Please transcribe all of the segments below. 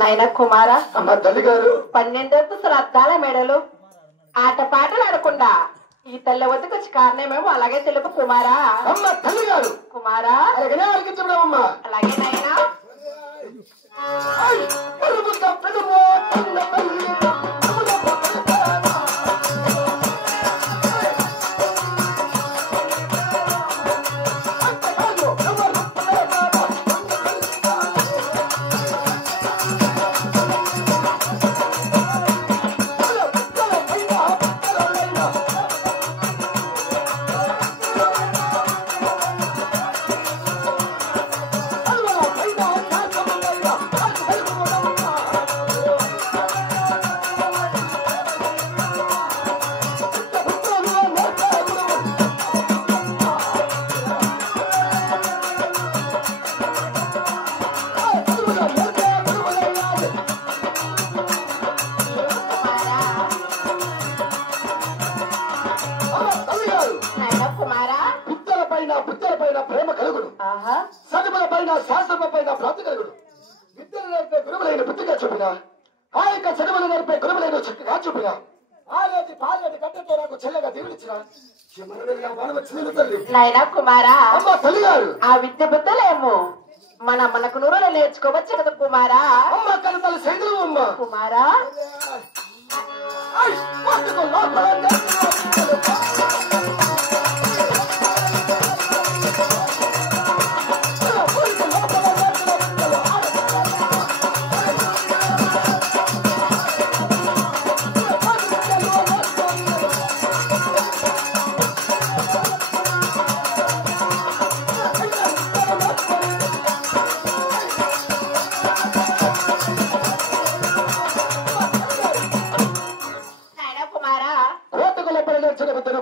నాయన కుమార తల్లి గారు 12 శ్రాద్ధాల మెడలు ఆట పాటలు ఆడకుండా ఈ తల్లి వద్దకు వచ్చి కారణమేమో అలాగే తెలుపు కుమారా. తల్లి గారు కుమారా అలాగే నాయన ప్రేమ కలుగుడు, సగముల పైన శాస్త్రమ పైన భ్రాంతి కలుగుడు. విద్యలు నేర్పే గురువులైన బుద్ధిగా చూపిన ఆ యొక్క చదువులు నేర్పే గురువులైన చక్కగా చూపిన ఆలేటి పాలేటి గడ్డతో నాకు చెల్లెగా దీవులిచ్చిన నాయన కుమారా అమ్మ తల్లి గారు ఆ విద్య బుద్ధలేమో మనకు నూరులు నేర్చుకోవచ్చు కదా కుమారా. అమ్మ కలతలు సైదులు అమ్మ కుమారా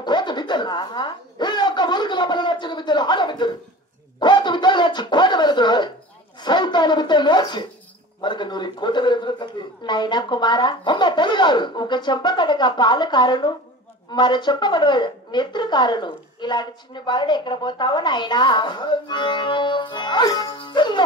కోత విద్యలు ఈ యొక్క ఊరికి లోపల నేర్చిన విద్యలు ఆడ విద్యలు కోత విద్యలు నేర్చి కోట వెళుతు సైతాన విద్యలు నేర్చి మనకు నూరి కోట వెళుతున్నది. నాయన కుమారా అమ్మ తల్లి గారు ఒక చెంప కడగా పాలు కారును మరో చెంప కడగ నెత్తురు కారును ఇలాంటి చిన్న బాలుడు ఎక్కడ పోతావో నాయనా. చిన్న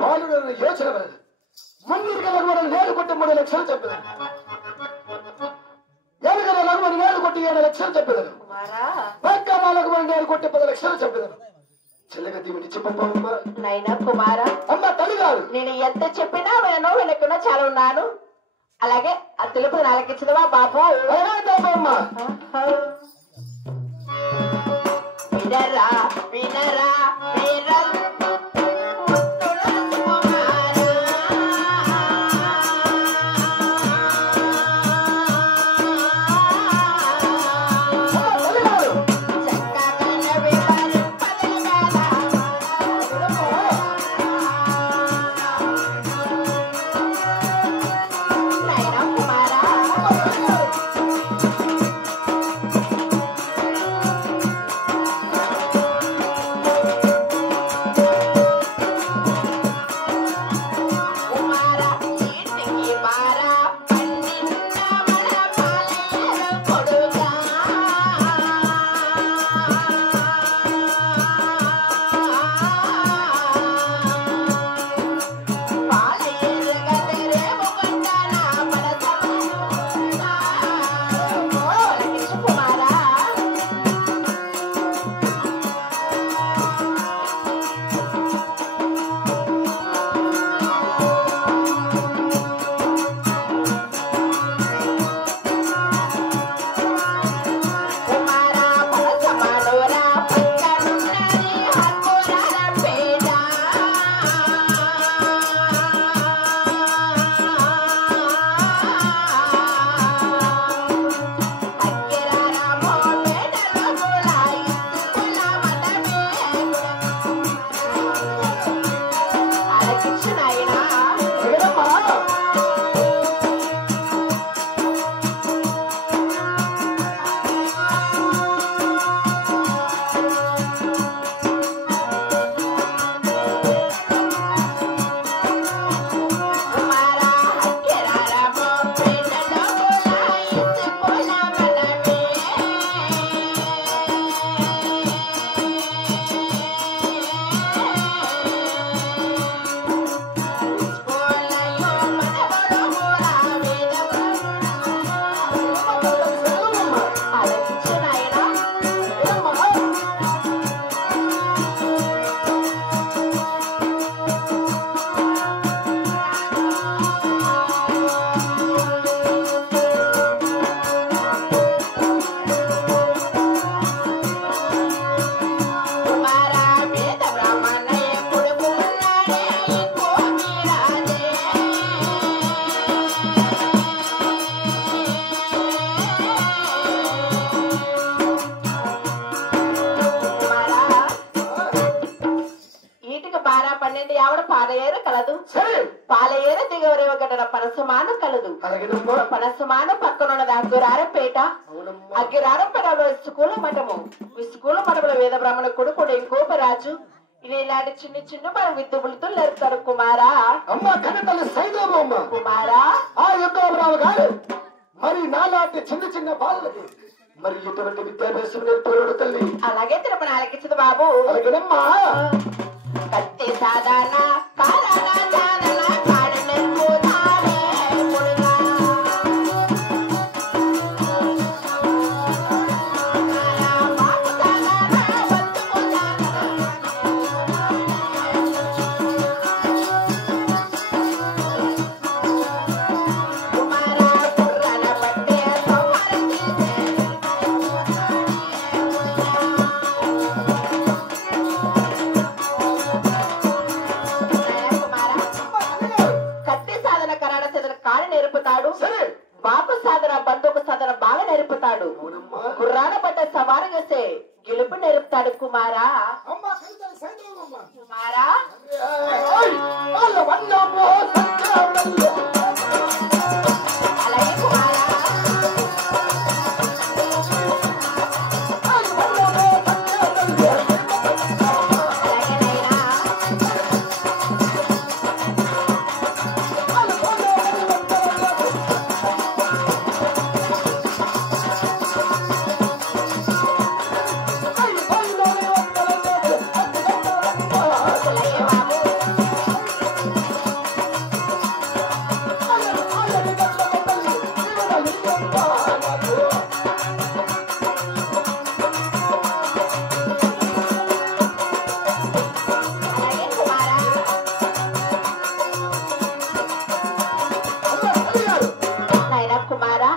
బాలుడని యోచన వలదు ముందుగా లఘువరం 3 లక్షలు చెప్పేదాను ఎనగల లఘువరం 7 లక్షలు చెప్పేదాను పక్క లఘువరం 10 లక్షలు చెప్పేదాను. చెల్లెగా దీవుని చెప్పమ్మా నైనా కుమారా అమ్మ తల్లి గారు నేను ఎంత చెప్పినా వినో వినకున్నా చాలా ఉన్నాను. అలాగే ఆ తెలుపు నాలకిచ్చినవా బాబు అమ్మా మనసమాన కలదు అలాగేనమ్మా పనసమాన పక్కనున్నది అగ్గురారంపేట అగ్గిరారంపేటలో స్కూల మఠము స్కూల మఠముల వేద బ్రాహ్మణ కొడుకు ఇంకోపరాజు ఇది ఇలాంటి చిన్న చిన్న మన విద్యుబులతో నేర్పుతాడు కుమారా అమ్మ కన్నతల్లి సైదమ్మ కుమారా ఆ యుద్ధరావు గారు మరి నాలాంటి చిన్న చిన్న బాలలకి మరి ఎటువంటి విద్యాభ్యాసం నేర్పాడు తల్లి అలాగే తిరుపతి ఆలకించదు బాబు అలాగేనమ్మా కత్తి సాధారణ కారణ సాధన కాడు నెంపుతానే మురుగా బాపు సాధన బంధుకు సాధన బాగా నేర్పుతాడు గుర్రాల పడ్డ సవారు చేసే గెలుపు నేర్పుతాడు కుమారా కుమారా అలాగే కుమారా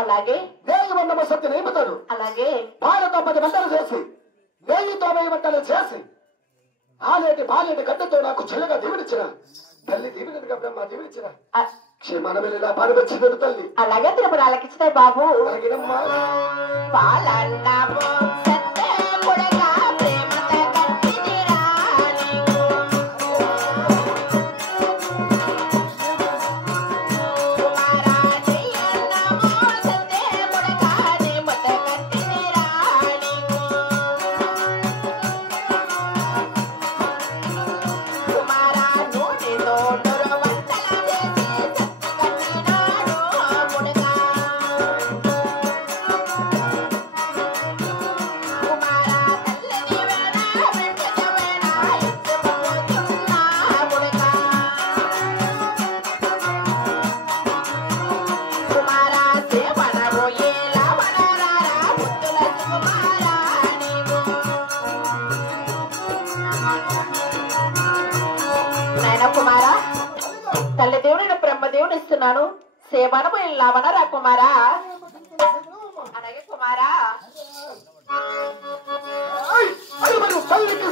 అలాగే దేవన్న సత్య నేమతాడు అలాగే పాలతో 10 వంటలు చేసి 1090 వంటలు చేసి ఆలేటి పాలేటి గడ్డతో నాకు చెల్లగా దీవినిచ్చిన తల్లి దీవినగా బ్రహ్మ దీవినిచ్చిన క్షేమాన వెళ్ళిలా పాడవచ్చిన తల్లి అలాగే తిరుపతి ఆలకిస్తాయి బాబు అలాగేనమ్మా పాలన్నాము కుమారా తల్లి దేవుడు బ్రహ్మదేవుని ఇస్తున్నాను సేవనము లావన రా కుమారా అలాగే కుమారా తల్లికి